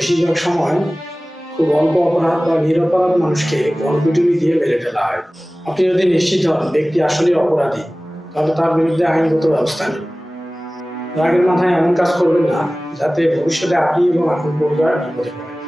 বেশিরভাগ সময় খুব অল্প অপরাধ বা নিরপরাধ মানুষকে গণপিটুনি দিয়ে মেরে ফেলা হয়। আপনি যদি নিশ্চিত হন ব্যক্তি আসলে অপরাধী, তাহলে তার বিরুদ্ধে আইনগত ব্যবস্থা নিন। রাগের মাথায় এমন কাজ করবেন না যাতে ভবিষ্যতে আপনি এবং আপনার পরিবার বিপদে পড়েন।